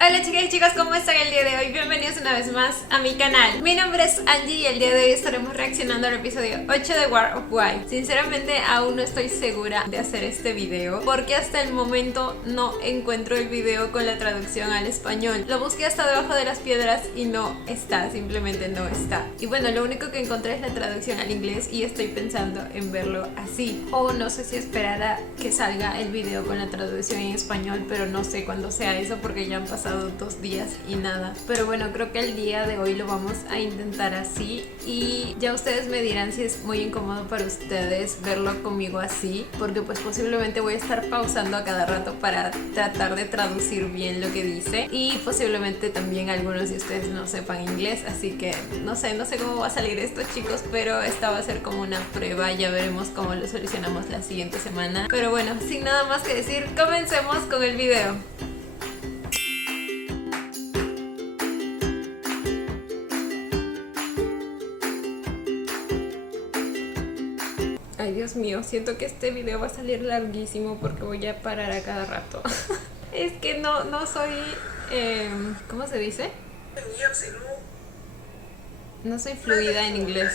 Hola chicas y chicos, ¿cómo están el día de hoy? Bienvenidos una vez más a mi canal. Mi nombre es Angie y el día de hoy estaremos reaccionando al episodio 8 de War of Wine. Sinceramente aún no estoy segura de hacer este video porque hasta el momento no encuentro el video con la traducción al español. Lo busqué hasta debajo de las piedras y no está, simplemente no está. Y bueno, lo único que encontré es la traducción al inglés y estoy pensando en verlo así. O no sé si esperar a que salga el video con la traducción en español, pero no sé cuándo sea eso porque ya han pasado 2 días y nada. Pero bueno, creo que el día de hoy lo vamos a intentar así y ya ustedes me dirán si es muy incómodo para ustedes verlo conmigo así, porque pues posiblemente voy a estar pausando a cada rato para tratar de traducir bien lo que dice y posiblemente también algunos de ustedes no sepan inglés, así que no sé cómo va a salir esto, chicos, pero esta va a ser como una prueba, ya veremos cómo lo solucionamos la siguiente semana. Pero bueno, sin nada más que decir, comencemos con el video. Ay, Dios mío, siento que este video va a salir larguísimo porque voy a parar a cada rato. Es que no soy... ¿cómo se dice? No soy fluida en inglés.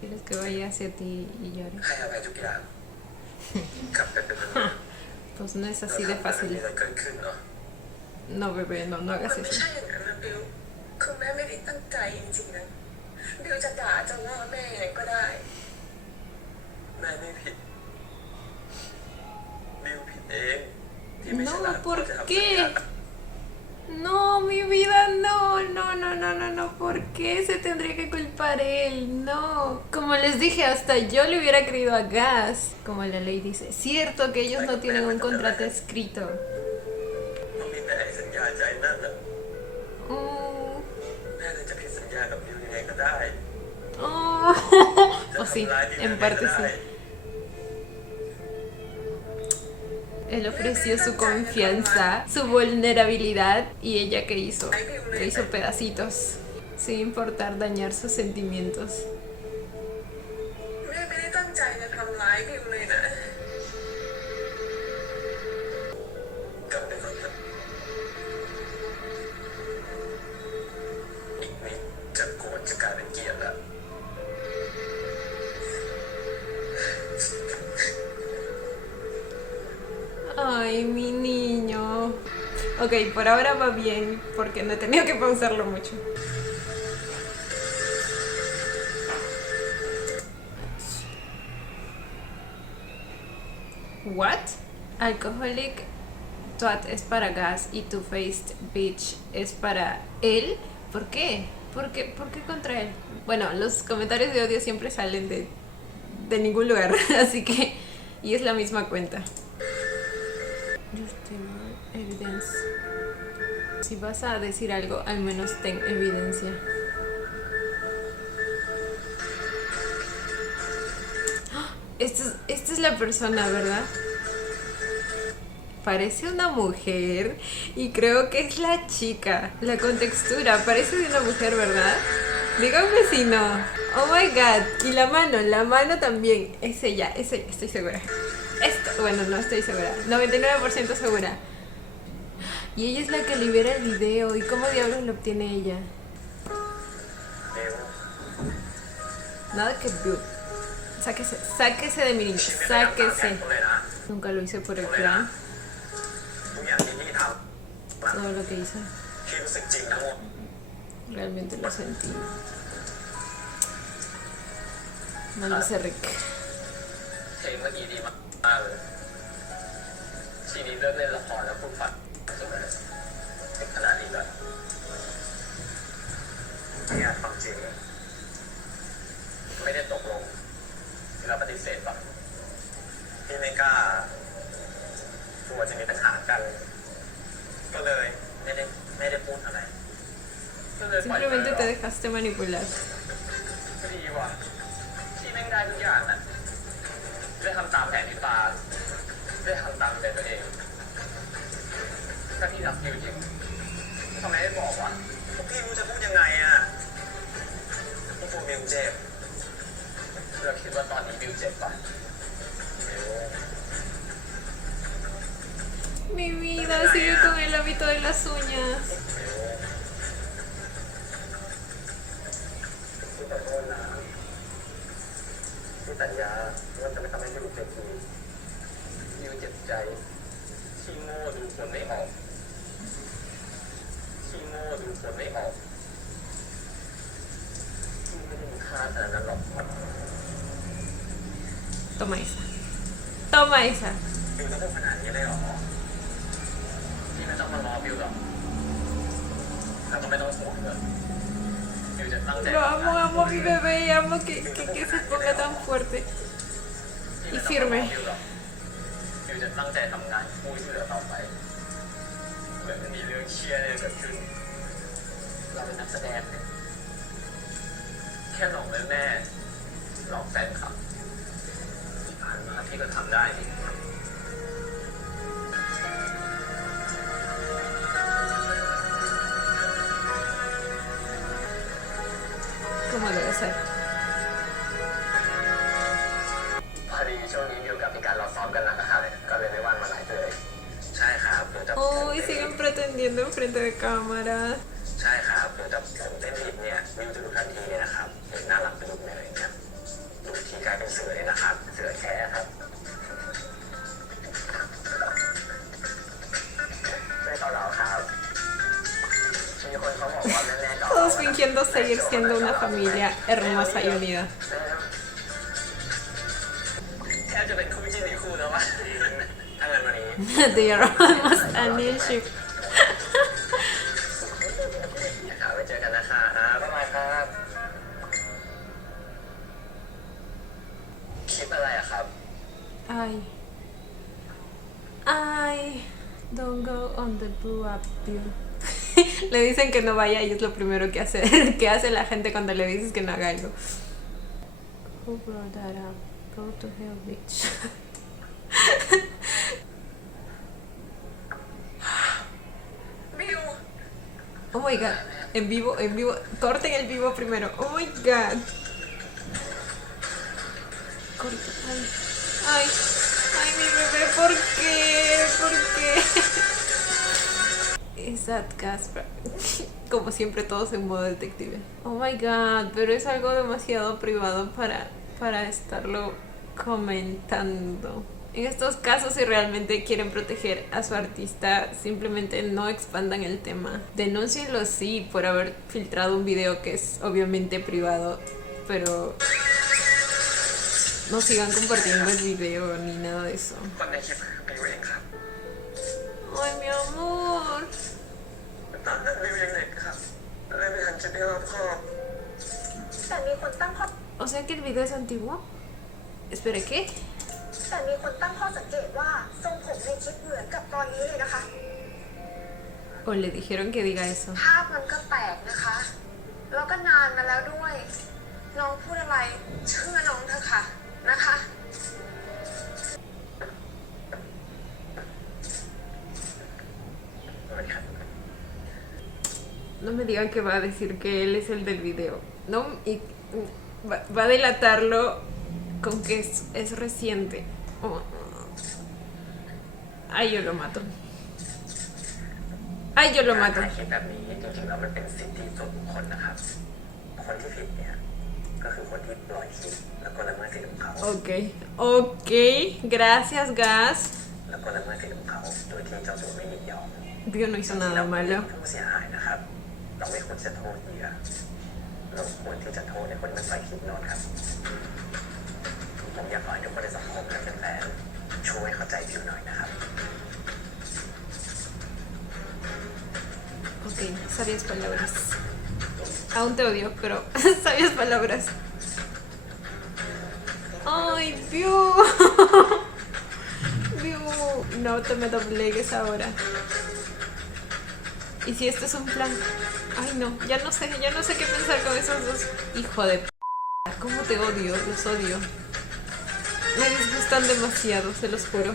¿Quieres que vaya hacia ti y llore? Pues no es así de fácil. No, bebé, no hagas eso. คือแม่ไม่ได้ตั้งใจจริงๆนะบิวจะด่าจะว่าแม่ยังไงก็ได้แม่ไม่ผิดบิวผิดเองที่ไม่ฉลาดพอจะทำสัญญา No, mi vida, no, ¿por qué se tendría que culpar él? No, como les dije, hasta yo le hubiera creído a Gas, como la ley dice, cierto que ellos no tienen un contrato escrito. เพราะมีแม่ให้สัญญาใจนั่นน่ะแม่เลยจะผิดสัญญากับบิวยังไงก็ได้ Pues sí, en parte sí. Él ofreció su confianza, su vulnerabilidad y ella ¿qué hizo? Lo hizo pedacitos, sin importar dañar sus sentimientos. แม่ไม่ได้ตั้งใจจะทำร้ายบิวเลยนะกลับไปก่อนเถอะอีกนิดจะโกรธจะกลายเป็นเกลียดแล้ว Ay, mi niño. Ok, por ahora va bien, porque no he tenido que pausarlo mucho. What? Alcoholic Twat es para Gas y Two-Faced Bitch es para él. ¿Por qué? ¿Por qué contra él? Bueno, los comentarios de odio siempre salen de ningún lugar, así que... Y es la misma cuenta. Evidence. Si vas a decir algo, al menos ten evidencia. Esta es la persona, ¿verdad? Parece una mujer y creo que es la chica. La contextura parece de una mujer, ¿verdad? Díganme si no. Oh my god. Y la mano también. Es ella, estoy segura. Bueno, no estoy segura. 99% segura. Y ella es la que libera el video. ¿Y cómo diablos lo obtiene ella? Nada que view. Sáquese de mi niño. Sáquese. Nunca lo hice por el plan. Todo lo que hice. Realmente lo sentí. No lo sé, Rick. เพลงเมื่อกี้ดีมากเลยทีนี้เลิกเล่นละครแล้วพูดฝันสมัยถึงขนาดนี้แล้วเนี่ยความจริงไม่ได้ตกลงที่เราปฏิเสธป่ะพี่ไม่กล้ากลัวจะมีปัญหากันก็เลยไม่ได้พูดอะไร Simplemente te dejaste manipular. ก็ดีว่ะพี่แม่งได้ทุกอย่างน่ะได้ทำตามแผนที่ตาได้ทำตามใจตัวเองถ้าพี่รักบิวจริงทำไมไม่บอกวะพวกพี่รู้จะพูดยังไงอ่ะพวกบิวเจ็บเราคิดว่าตอนนี้บิวเจ็บป่ะบิว Mi vida sigue con el hábito de las uñas. พี่ขอโทษนะพี่สัญญาว่าจะไม่ทำให้ยูเจ็บอีกยูเจ็บใจขี้โง่ดูคนไม่ออกขี้โง่ดูคนไม่ออกพี่ไม่ได้มีค่าขนาดนั้นหรอก Toma esa. Toma esa. ยูต้องพูดขนาดนี้ได้หรอพี่ไม่ต้องมารอบิวหรอกแล้วก็ไม่ต้องห่วงเลยยูจะตั้งใจ Lo amo, amo a mi bebé y amo que se ponga tan fuerte พี่ y ไม่ต้องมารอ firme. บิวหรอกยูจะตั้งใจทำงานคู่ที่เหลือต่อไปเหมือนมันมีเรื่องเชี่ยอะไรเกิดขึ้นเราเป็นนักแสดงเนี่ยแค่หลอกแม่หลอกแฟนคลับที่ผ่านมาพี่ก็ทำได้นี่ Como debe ser. พอดีช่วงนี้อยู่กับพี่การเราซ้อมกันหนักนะครับก็เลยไม่ว่างมาหลายเลยใช่ครับเดี๋ยวจะ Uy, siguen pretendiendo enfrente de cámara. ใช่ครับเดี๋ยวจะผมเต้นผิดเนี่ยวิวจะดูทันทีเลยนะครับเห็นหน้าหลังเป็นลูกเนยเนี่ยดูทีกลายเป็นเสือเลยนะครับเสือแท้ครับไม่เกาเหลาครับมีคนเขาบอกว่าแม่เกาเหลา Todos fingiendo seguir siendo una familia hermosa y unida. แทบจะเป็นคู่จิ้นอีกคู่แล้ววะถ้างั้นวันนี้ They are almost an ship. อยากหาไว้เจอกันนะคะบ๊ายบายครับคลิปอะไรอะครับ Ay. Ay. Don't go on the blue up view. Le dicen que no vaya y es lo primero que hace, que hace la gente cuando le dices que no haga algo. Who brought that up? Go to hell, bitch. Oh my god. En vivo, en vivo. Corten el vivo primero. Oh my god. Corten. Ay. Ay. Ay, mi bebé, ¿por qué? ¿Por qué? Es that Casper. Como siempre, todos en modo detective. Oh my god, pero es algo demasiado privado para estarlo comentando. En estos casos, si realmente quieren proteger a su artista, simplemente no expandan el tema. Denúncienlo, sí, por haber filtrado un video que es obviamente privado, pero no sigan compartiendo el video ni nada de eso. คนในคลิปคือบิวเองครับ Ay, mi amor. ตอนนั้นบิวยังเด็กครับเลยไม่ทันจะได้รอบคอบ แต่มีคนตั้งข้อ O sea que el video es antiguo. Espere, ¿qué? แต่มีคนตั้งข้อสังเกตว่าทรงผมในคลิปเหมือนกับตอนนี้เลยนะคะ O le dijeron que diga eso. ภาพมันก็แปลกนะคะ แล้วก็นานมาแล้วด้วย น้องพูดอะไรเชื่อน้องเถอะค่ะนะคะ No me digan que va a decir que él es el del video. No, y va a delatarlo con que es reciente. Oh. Ay, yo lo mato. Ay, yo lo การ mato. ถ่ายคลิปแบบนี้จริงๆแล้วมันเป็นสิทธิส่วนบุคคลนะครับ คนที่ผิดเนี่ยก็คือคนที่ปล่อยคลิปแล้วก็ละเมิดสิทธิของเขา Ok, ok. Gracias, Gas. แล้วก็ละเมิดสิทธิของเขาโดยที่เจ้าตัวไม่ยินยอม Dio no hizo nada malo. ผู้เสียหายนะครับ เราไม่ควรจะโทษเหยื่อเราควรที่จะโทษในคนที่มันปล่อยคลิปโน้นครับ ผมอยากขอให้ทุกคนในสังคมและแฟนๆช่วยเข้าใจบิวหน่อยนะครับ Ok, sabias palabras. Aún te odio, pero sabias palabras. Ay, View. View. No te me doblegues ahora. ¿Y si esto es un plan? Ay, no, ya no sé qué pensar con esos dos. Hijo de p***, ¿cómo te odio? Los odio. Me disgustan demasiado, se los juro.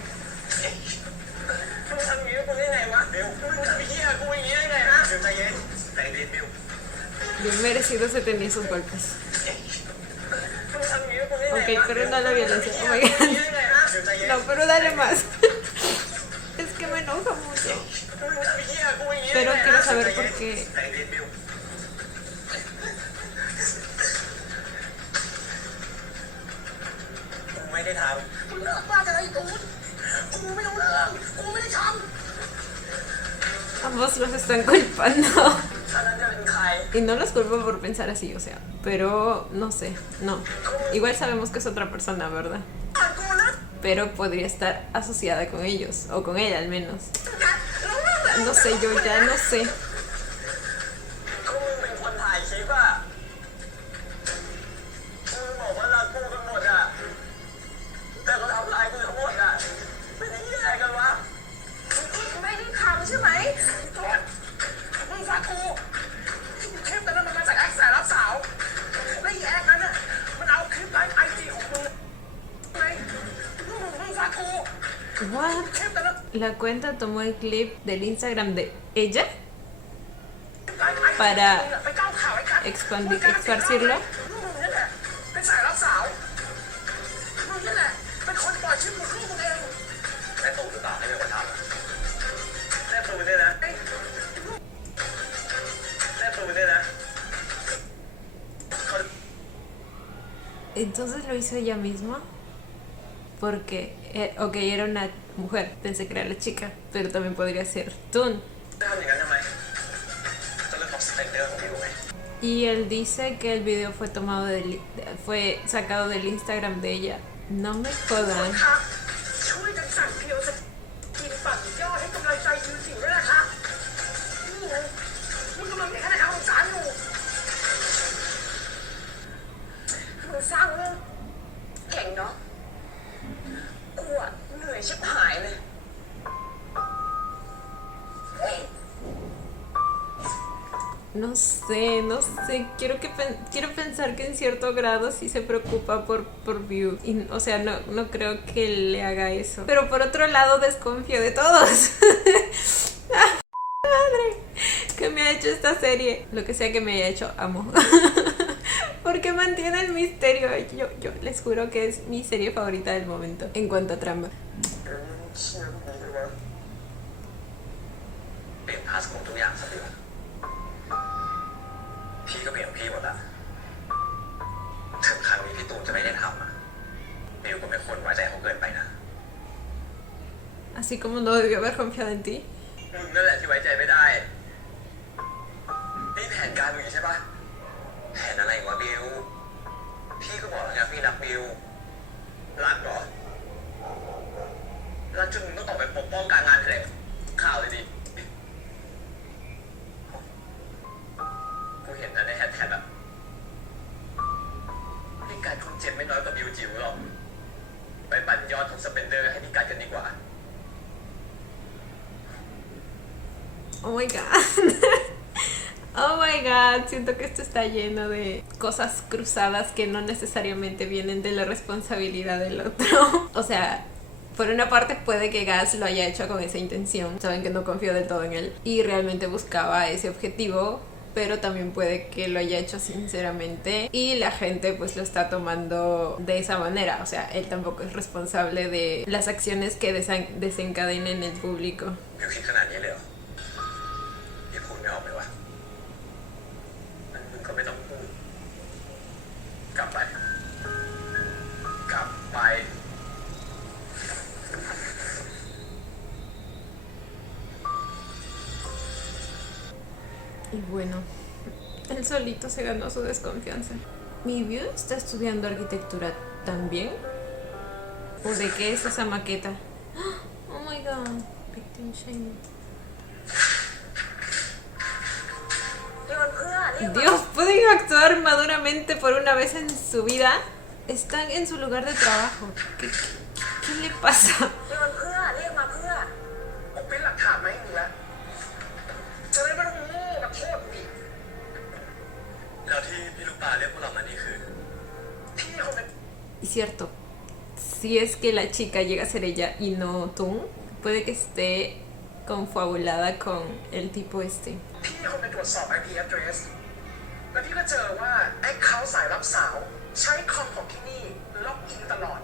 มึงทำอย่างนี้กับกูได้ไงวะบิวมึงทำอย่างนี้กับกูอย่างนี้ได้ไงฮะบิวใจเย็นใจเย็นบิว Bien merecido se tenía esos golpes. มึงทำอย่างนี้กับกูได้ไงวะ Ok, pero no la violencia. Oh my มึงทำอย่าง god. นี้ได้ไงฮะบิวใจเย็น No, pero dale más. Es que me enoja saber por qué. ใจเย็นบิวกูไม่ได้ทำมึงเลิกบ้าจะไรตูนกูไม่รู้เรื่องกูไม่ได้ทำ Ambos los están culpando. ฉันนั้นจะเป็นใคร Y no los culpo por pensar así, o sea, pero no sé, no. Igual sabemos que es otra persona, ¿verdad? อ่านกูนะ Pero podría estar asociada con ellos, o con él al menos. No sé, yo ya no sé. กูเป็นคนถ่ายคลิปอ่ะกูบอกว่ารักกูกันหมดอ่ะแต่เขาทำร้ายกูทั้งหมดอ่ะเป็นยังไงกันวะ ไม่ได้ทำใช่ไหม มึงฟังกูคลิปนั้นมันมาจากแอคสายรับสาวและอีแอคนั้นน่ะมันเอาคลิปไลฟ์ไอจีของมึงไงมึงฟังกู What? คลิปนั้น La cuenta tomó el clip del Instagram de ella ไลฟ์ไอจี para ไปก้าวข่าวไอ้กัน esparcirlo. มึงนี่แหละเป็นสายรับสาวมึงนี่แหละเป็นคนปล่อยชื่อมึงลูกมึงเองแม่ตูหรือเปล่าให้เป็นคนทำแม่ตูเนี่ยนะแม่ตูเนี่ยนะ Entonces lo hizo ella misma. Porque, ok, era una mujer, pensé que era la chica, pero también podría ser Toon. ทำอย่างนั้นทำไมจะเลิกกับสเปนเดอร์ของพี่รู้ไหม Y él dice que el video fue fue sacado del Instagram de ella. No me jodan. ครับช่วยกันสั่งเพียวสกินปั่นยอดให้กำลังใจยูจิด้วยนะคะนี่ไงมึงกำลังมีคณะกรรมการอยู่มึงสร้างเรื่องเก่งเนาะกูอะเหนื่อยชิบหายเลย No sé, no sé. Quiero pensar que en cierto grado sí se preocupa por View. Y, o sea, no creo que le haga eso. Pero por otro lado desconfío de todos. ¡Ah, madre! Que me ha hecho esta serie. Lo que sea que me haya hecho, amo. Porque mantiene el misterio. Yo les juro que es mi serie favorita del momento en cuanto a trama. เปลี่ยนพาสของทุกอย่างซะดีกว่าพี่ก็เปลี่ยนพี่หมดละถึงครั้งนี้พี่ตูนจะไม่ได้ทำอ่ะบิวก็เป็นคนไว้ใจเขาเกินไปนะ Así como no debió haber confiado en ti. มึงนั่นแหละที่ไว้ใจไม่ได้นี่แผนการมึงใช่ปะแผนอะไรวะบิวพี่ก็บอกแล้วไงพี่รักบิวรักเหรอรักจนมึงต้องออกไปปกป้องการงานแถลงข่าวเลยดิกูเห็นนะในแฮชแท็กอะพี่การคนเจ็บไม่น้อยกว่าบิวจิ๋วหรอกไปปั่นยอดของสเปนเดอร์ให้พี่การกันดีกว่า Oh my god. Oh my god. Siento que esto está lleno de cosas cruzadas que no necesariamente vienen de la responsabilidad del otro. O sea, por una parte puede que Gas lo haya hecho con esa intención. Saben que no confío del todo en él. Y realmente buscaba ese objetivo. Pero también puede que lo haya hecho sinceramente y la gente pues lo está tomando de esa manera. O sea, él tampoco es responsable de las acciones que desencadenen en el público. บิวคิดขนาดนี้เลยเหรอพี่พูดไม่ออกเลยวะงั้นมึงก็ไม่ต้องพูดกลับไปกลับไป Y bueno, él solito se ganó su desconfianza. ¿Mi View está estudiando arquitectura también? ¿O de qué es esa maqueta? Oh my god, victim shaming. Dios, ¿pueden actuar maduramente por una vez en su vida? Están en su lugar de trabajo. ¿Qué le pasa? เรียกมาเพื่อ ผมเป็นหลักฐานมาให้มึงแล้วจะได้ไม่ต้องโง่มาโทษมึงอีกแล้วที่พี่ลูกปลาเรียกพวกเรามานี่คือพี่คนเป็น Y cierto, si es que la chica llega a ser ella y no Toon, puede que esté confabulada con el tipo este. พี่คนไปตรวจสอบ IP address แล้วพี่ก็เจอว่าไอ้เขาสายรับสาวใช้คอมของที่นี่ล็อกอินตลอด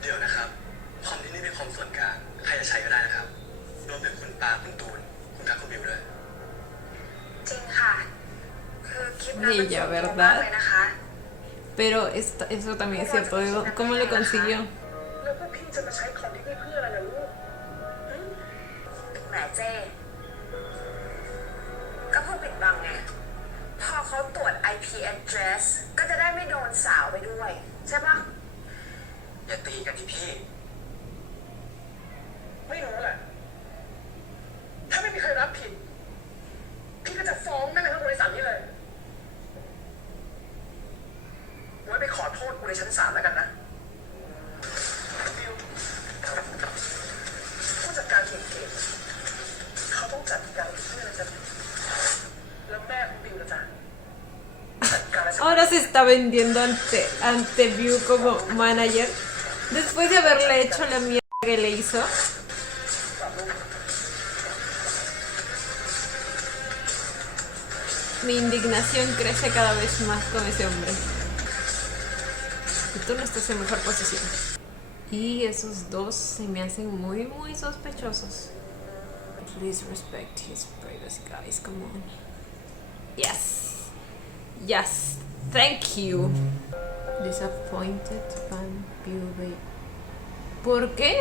เดี๋ยวนะครับคอมที่นี่เป็นคอมส่วนกลางใครจะใช้ก็ได้นะครับ รวมถึงคุณตาคุณตูนคุณกั๊กคุณบิวด้วย จริงค่ะ คือคลิปนั้นมัน Ella, ส่วนตัว ¿verdad? มากเลยนะคะ Pero eso también es cierto. ¿Cómo lo consiguió? แล้วพวกพี่จะมาใช้คอมที่นี่เพื่ออะไรล่ะลูก แหมเจ้ก็เพื่อปิดบังไง พอเขาตรวจ IP address ก็จะได้ไม่โดนสาวไปด้วย ใช่ปะ อย่าตีกันที่พี่ ไม่รู้แหละ ถ้าไม่มีใครรับผิด พี่ก็จะฟ้องแม่งทั้งบริษัทนี้เลย ไว้ไปขอโทษกูในชั้นศาลแล้วกันนะบิวผู้จัดการเก่งๆเขาต้องจัดการเพื่อนนะจ๊ะแล้วแม่ของบิวนะจ๊ะจัดการอะไรสัก Ahora se está vendiendo ante View como manager. Después de haberle hecho la mierda que le hizo. Mi indignación crece cada vez más con ese hombre. Y tú no estás en mejor posición. Y esos dos se me hacen muy, muy sospechosos. Please respect his privacy, guys. Come on. Yes. Yes. Thank you. Disappointed fan view. ¿Por qué?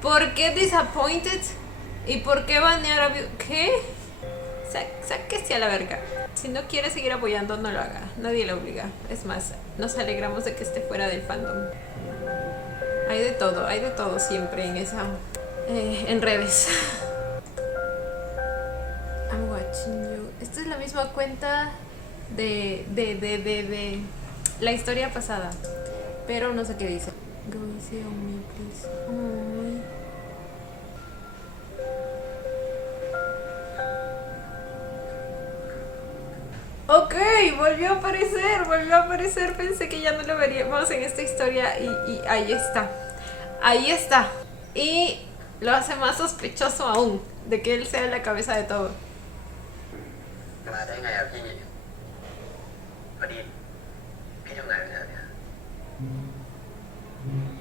¿Por qué disappointed? ¿Y por qué banear a view? ¿Qué? Sáquese a la verga. Si no quiere seguir apoyando, no lo haga. Nadie le obliga. Es más, nos alegramos de que esté fuera del fandom. Hay de todo siempre en esa... en redes. I'm watching you. Esta es la misma cuenta de la historia pasada. Pero no sé qué dice. Go easy on me, please. Ay. Ok, volvió a aparecer, pensé que ya no lo veríamos en esta historia y ahí está, y lo hace más sospechoso aún, de que él sea la cabeza de todo. มาได้ไงอะพี่ พอดี พี่ทำงานอยู่แถวเนี้ย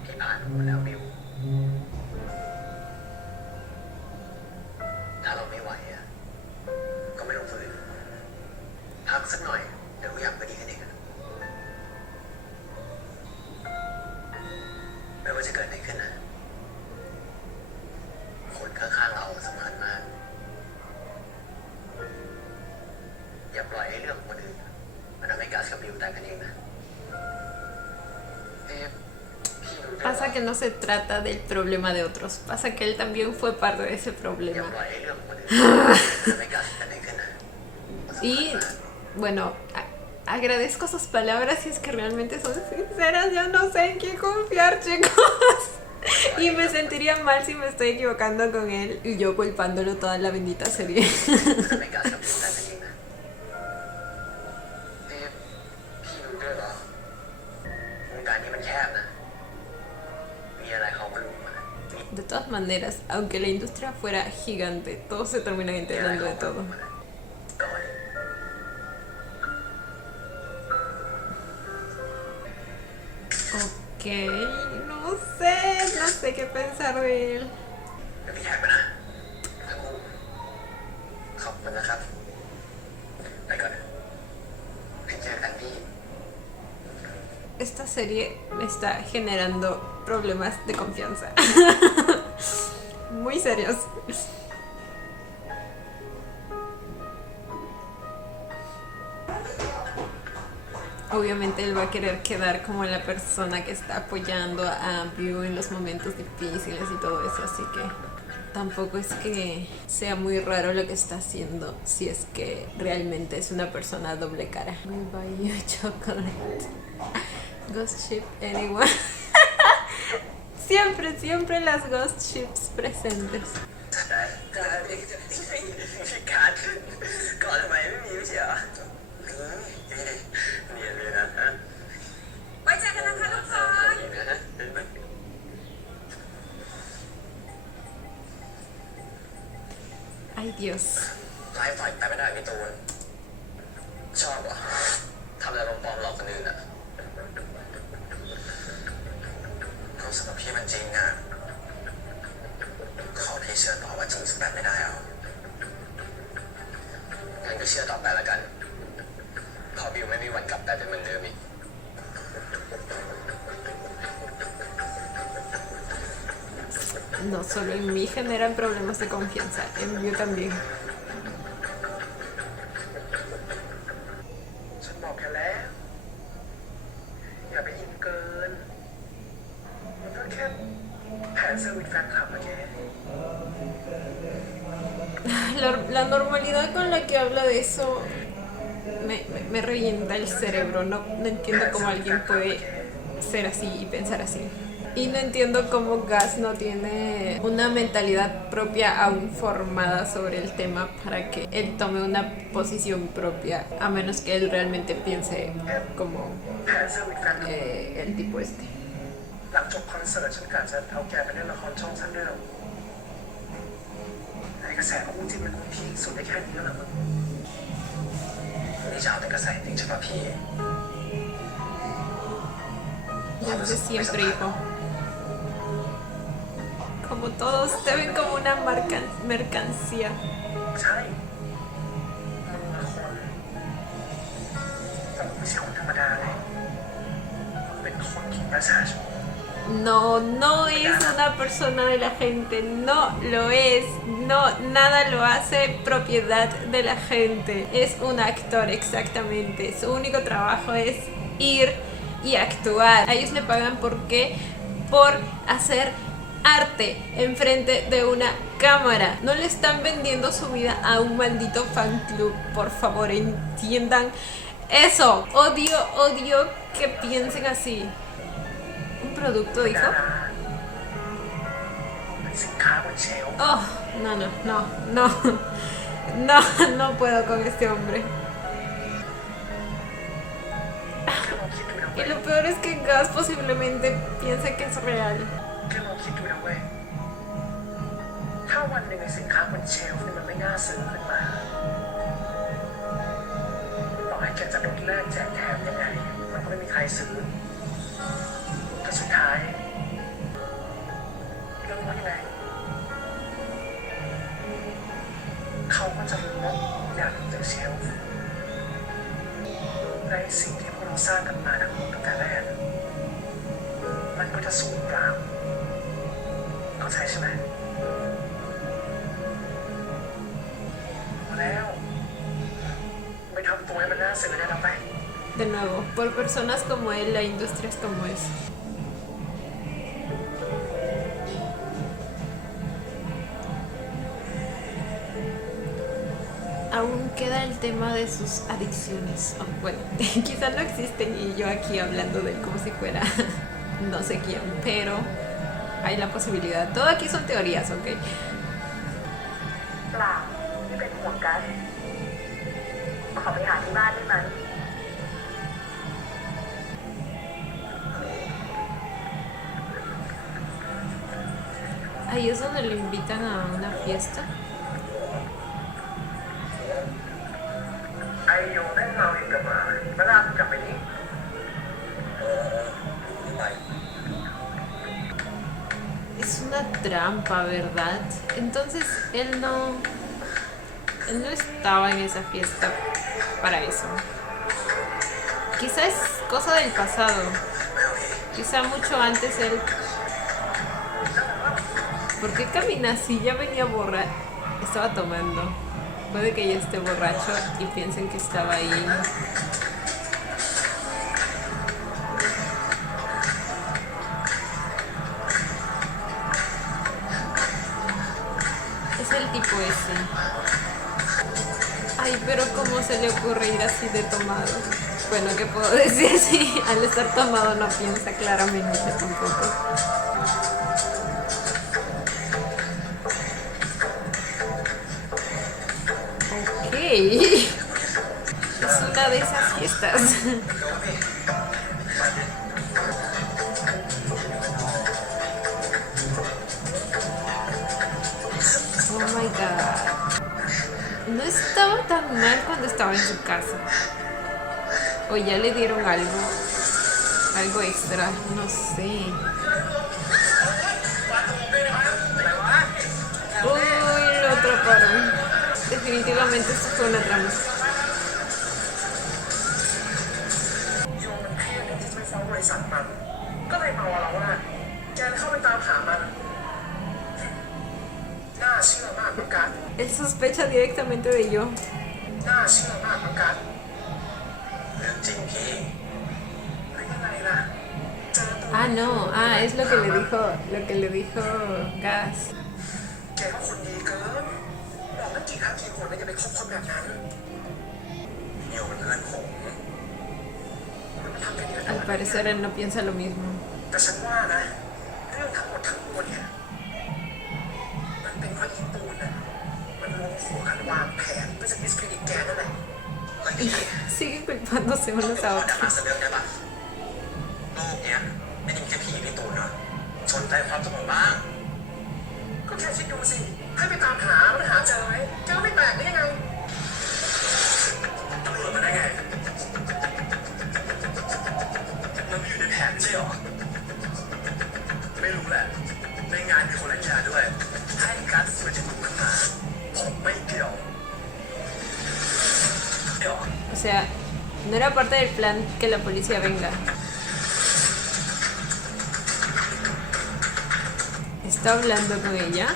พี่ผ่านมาหมดแล้วบิว ถ้าเราไม่ไหวอะก็ไม่ต้องฝืน พักสักหน่อย เดี๋ยวทุกอย่างก็ดีขึ้นเองอะไม่ว่าจะเกิดอะไรขึ้นนะ คนข้างๆเราสำคัญมาก อย่าปล่อยให้เรื่องของคนอื่นมันทำให้กัสกับบิวแตกกันเองนะพี่รู้ด้วย Pasa que no se trata del problema de otros, pasa que él también fue parte de ese อย่า problema. ปล่อยให้เรื่องของคนอื่นมันทำให้กัสกันเองขึ้นนะ Y bueno, agradezco sus palabras si es que realmente son sinceras. Yo no sé en quién confiar, chicos. Y me sentiría mal si me estoy equivocando con él y yo culpándolo toda la bendita serie. ทำให้กัสกับบิวแตกกันเองนะพี่รู้ด้วยเหรอวงการนี้มันแคบนะ มีอะไรเขาก็รู้มา De todas maneras, aunque la industria fuera gigante, todos se terminan enterando de todo. ก่อน Ok, no sé qué pensar de él. เดี๋ยวพี่แท็กไปนะทั้งคู่ขอบคุณนะครับ ไปก่อนไปเจอกันพี่ Esta serie me está generando problemas de confianza. Muy serios. Obviamente él va a querer quedar como la persona que está apoyando a View en los momentos difíciles y todo eso, así que tampoco es que sea muy raro lo que está haciendo si es que realmente es una persona doble cara. We buy you chocolate. Ghost ship anyone. Siempre las ghost ships presentes. พี่การก่อนทำไมไม่มีไม่ใช่เหรอเนียนเลยนะฮะ ไว้เจอกันนะคะทุกคน เนียนนะฮะ Ay Dios. ไลฟ์ไฟไปไม่ได้พี่ตูนชอบเหรอทำอะไรปลอมๆหลอกคนอื่นอ่ะก็สำหรับพี่มันจริงอ่ะ ขอพี่เชื่อต่อว่าจริงสักแบบไม่ได้หรองั้นก็เชื่อต่อไปแล้วกันขอบิวไม่มีวันกลับไปเป็นเหมือนเดิมอีก No solo en mí generan problemas de confianza, en View también. ฉันบอกแค่แล้ว อย่าไปอินเกิน มันก็แค่แผนเซอร์วิสแฟนคลับอะแก La normalidad con la que habla de eso me revienta el cerebro. No entiendo cómo alguien puede ser así y pensar así. Y no entiendo cómo Gus no tiene una mentalidad propia aún formada sobre el tema para que él tome una posición propia, a menos que él realmente piense como แผนเซอร์วิสแฟนคลับ el tipo este. หลังจบคอนเสิร์ตฉันกะจะเอาแกไปเล่นละครช่องฉันด้วยหรอไอ้กระแสของคู่จิ้นมันคงพีคสุดได้แค่นี้แล้วล่ะมึงนี่จะเอาแต่กระแสจริงใช่ปะพี่ Desde siempre, hijo. Como todos te ven como una mercancía. ใช่มึงละคนแต่มึงไม่ใช่คนธรรมดาเลยมึงเป็นคนของประชาชน No, no es una persona de la gente, no lo es, no, nada lo hace propiedad de la gente, es un actor exactamente, su único trabajo es ir y actuar. A ellos le pagan ¿por qué? Por hacer arte enfrente de una cámara. No le están vendiendo su vida a un maldito fan club, por favor entiendan eso. Odio que piensen así. ¿Un producto, dijo? เป็นสินค้าบนเชลฟ์ Oh, no puedo con este hombre. แค่ลองคิดดูนะ Y เว้ย lo peor es que Gus posiblemente piensa que es real. แค่ลองคิดดูนะเว้ยถ้าวันหนึ่งไอ้สินค้าบนเชลฟ์นี่มันไม่น่าซื้อขึ้นมาต่อให้แกจะลดแลกแจกแถมยังไงมันก็ไม่มีใครซื้อก็สุดท้ายเรื่องว่ายังไงเขาก็จะลดอย่างจากเชลฟ์ในสิ่งที่พวกเราสร้างกันมาทั้งหมดตั้งแต่แรกมันก็จะสูญเปล่าเข้าใจใช่ไหมพอแล้วไม่ทำตัวให้มันน่าซื้อได้แล้วไป De nuevo, por personas como él, la industria es como es. Aún queda el tema de sus adicciones. Oh, bueno, quizás no existen y yo aquí hablando de él como si fuera no sé quién, pero hay la posibilidad. Todo aquí son teorías, ¿ok? เปล่าที่เป็นห่วงกันขอไปหาที่บ้านได้ไหม Ahí es donde lo invitan a una fiesta. ไอโยแม่งเมาอีกกับมาเวลากูกลับไปนี่ไม่ Es una trampa, ¿verdad? Entonces él no estaba en esa fiesta para eso. Quizá es cosa del pasado. Quizá mucho antes él... ¿Por qué camina así? Ya venía borracho. Estaba tomando. Puede que ya esté borracho y piensen que estaba ahí. Es el tipo ese. Ay, pero ¿cómo se le ocurre ir así de tomado? Bueno, ¿qué puedo decir si al estar tomado no piensa claramente tampoco? Ok. Es una de esas fiestas. Oh my god. No estaba tan mal cuando estaba en su casa. O ya le dieron algo extra, no sé. definitivamente esto fue una trama. โยมมันเครียดเรื่องที่จะไปฟ้องบริษัทมัน ก็เลยมาว่าเราว่าแกเข้าไปตามหามัน น่าเชื่อมากเหมือนกัน Él sospecha directamente de yo. น่าเชื่อมากเหมือนกันเรื่องจริงพี่แล้วยังไงล่ะเจอตัว Ah, no. Ah, es lo que le dijo Gas. แกก็คนดีเกินบอกตั้งกี่ครั้งกี่คนแล้วอย่าไปคบคนแบบนั้นโยมเป็นเพื่อนผมมันไม่ทำเป็นเดือดร้อน Al parecer él no piensa lo mismo. แต่ฉันว่านะเรื่องทั้งหมดทั้งมวลเนี่ยมันเป็นเพราะอีปูนน่ะมันรวมหัวกันวางแผนเพื่อจะดิสเครดิตแกนั่นแหละเฮ้ยพี่ Siguen culpándose unos เดี๋ยว a พ่อดา otros. ราเสนอได้ปะโลกเนี้ยไม่ได้มีแค่พี่พี่ตูนเนาะสนใจความสมองบ้างก็แค่คิดดูสิให้ไปตามหามันหาเจอไหมแกก็ไม่แปลกได้ยังไงตำรวจมาได้ไงมันอยู่ในแผนใช่หรอไม่รู้แหละในงานมีคนเล่นยาด้วยให้การฟื้นที่ถูกขึ้นมาผมไม่เกี่ยวเดี๋ยว O sea, no era parte del plan que la policía venga. ¿Está hablando con ella?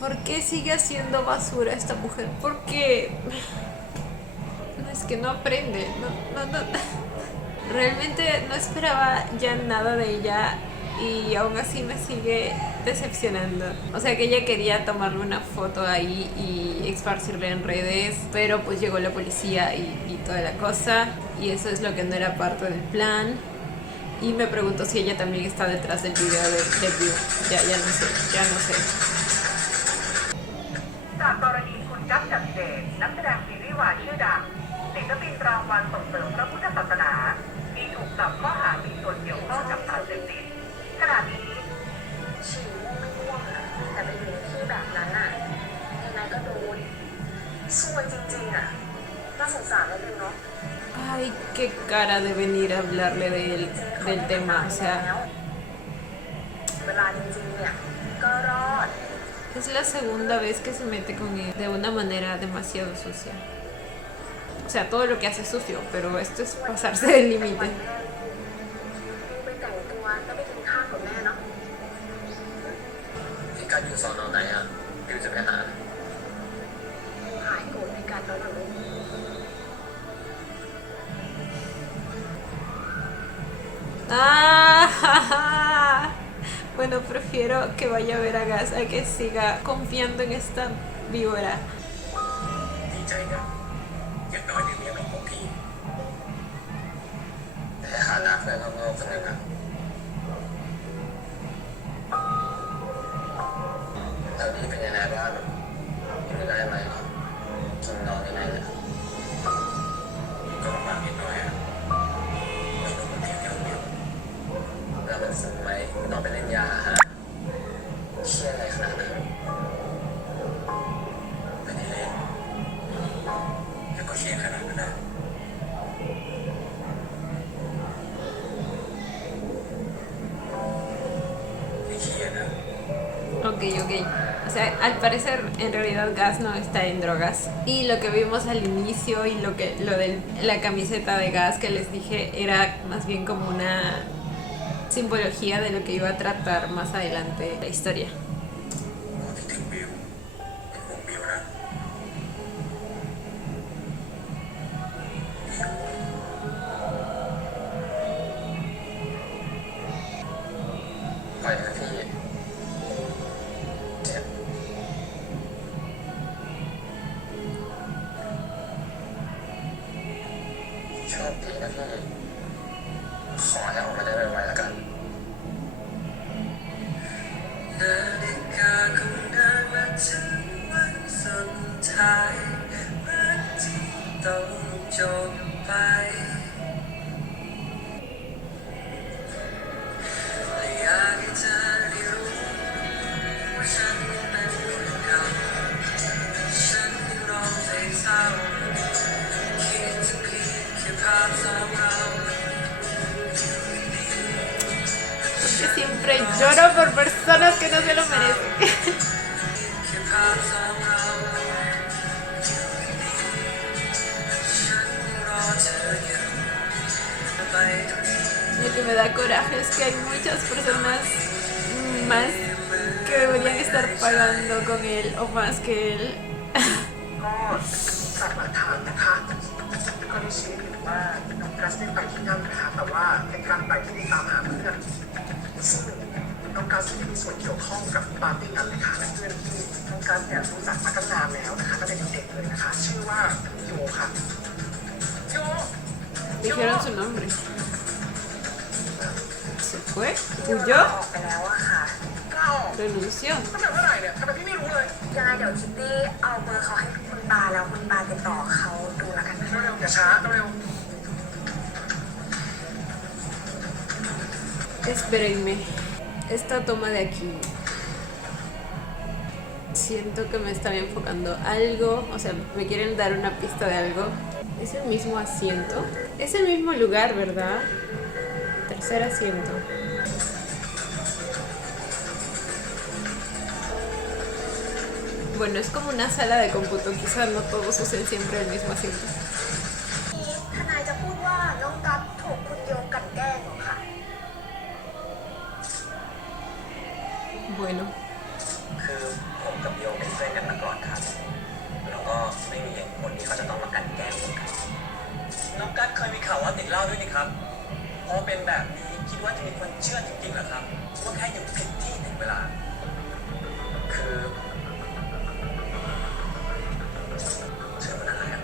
¿Por qué sigue haciendo basura esta mujer? ¿Por qué? No, es que no aprende. No. Realmente no esperaba ya nada de ella y aún así me sigue decepcionando. O sea que ella quería tomarle una foto ahí y esparcirla en redes, pero pues llegó la policía y toda la cosa, y eso es lo que no era parte del plan. Y me pregunto si ella también está detrás del video del view. Ya no sé. จากกรณีคุณกั๊กจักรเดชนักแสดงซีรีส์วายชื่อดังศิลปินรางวัลส่งเสริมพระพุทธศาสนามีถูกจับข้อหามีส่วนเกี่ยวข้องกับสารเสพติดขณะนี้ ฉี่ม่วงไม่ม่วงอะแต่ไปอยู่ในที่แบบนั้นอะยังไงก็โดนซวยจริงๆอะน่าสงสารเลยเนาะ Ay, qué cara de venir a hablarle del tema. O sea, เวลาจริงๆเนี่ยก็รอด es la segunda vez que se mete con él de una manera demasiado sucia. O sea, todo lo que hace es sucio, pero esto es pasarse del límite. ไปแต่งตัวแล้วไปกินข้าวกับแม่เนาะ พี่กัดอยู่สอนอไหนอ่ะบิวจะไปหา หายโกรธในกันแล้วเหรอลูก Ah, bueno, prefiero que vaya a ver a Gas a que siga confiando en esta víbora. ดีใจนะอย่างน้อยเดี๋ยวนี้น้องของพี่แต่หาหน้าเพื่อนข้างนอกคนหนึ่งอ่ะแล้วนี่เป็นยังไงบ้างอยู่ได้ไหมกินนอนยังไงเนี่ยก็ลำบากนิดหน่อยอ่ะไม่รู้มันเพียงเดียวแล้วมันซึ้งไหมไม่ต้องไปเล่นยาฮะเชื่ออะไรขนาดนั้นไม่ได้เล่นแล้วก็เชื่อขนาดนั้นนะไม่เครียดนะ Ok. O sea, al parecer en realidad Gas no está en drogas. Y lo que vimos al inicio y lo de la camiseta de Gas que les dije era más bien como una simbología de lo que iba a tratar más adelante la historia. คิดถึงบิวเป็นห่วงบิวนะปล่อยนะพี่เจ็บโชคดีนะพี่ขอให้ออกมาได้ไวๆแล้วกันนาฬิกาคงเดินมาถึงวันสุดท้ายรักที่ต้องจบไปและอยากให้เธอได้รู้ว่าฉันเป็นคนเก่าฉันยังร้องเพลงเศร้าคิดถึงเพียงแค่ภาพสองเรา Porque siempre siempre lloro por personas que no se lo merecen. Lo que me da coraje es que hay muchas personas más que deberían estar pagando con él o más que él. ก็จากหลักฐานนะคะก็ได้ชี้เห็นว่าน้องกัสได้ไปที่นั่นนะคะแต่ว่าเป็นการไปที่ตามหาเพื่อนซึ่งน้องกัสไม่มีส่วนเกี่ยวข้องกับปาร์ตี้นั้นเลยค่ะและเพื่อนที่น้องกัสเนี่ยรู้จักมาตั้งนานแล้วนะคะตั้งแต่เด็กๆเลยนะคะชื่อว่าโยค่ะ Dijeron su nombre. ¿Se fue? โย ¿Huyó? ออกไปแล้วอะค่ะ ก้าว ¿Renunció? ตั้งแต่เมื่อไหร่เนี่ยทำไมพี่ไม่รู้เลย ยังไงเดี๋ยวคิตตี้เอาเบอร์เขาให้คุณปาแล้วคุณปาติดต่อเขาดูแล้วกัน เร็วๆอย่าช้าเร็ว Espérenme. Esta toma de aquí. Siento que me están enfocando algo. O sea, me quieren dar una pista de algo. Es el mismo asiento. Es el mismo lugar, ¿verdad? Tercer asiento. Bueno, es como una sala de cómputo. Quizás no todos usen siempre el mismo asiento. ทนายจะพูดว่าน้องกัสถูกคุณโยกลั่นแกล้งเหรอคะ Bueno. คือผมกับโยเป็นเพื่อนกันมาก่อนครับ แล้วก็ไม่มีเหตุผลที่เขาจะต้องมากลั่นแกล้งผมครับน้องกัสเคยมีข่าวว่าติดเหล้าด้วยนี่ครับพอเป็นแบบนี้คิดว่าจะมีคนเชื่อจริงๆเหรอครับว่าแค่อยู่ผิดที่ผิดเวลา คือเชื่อมันอะไรครับ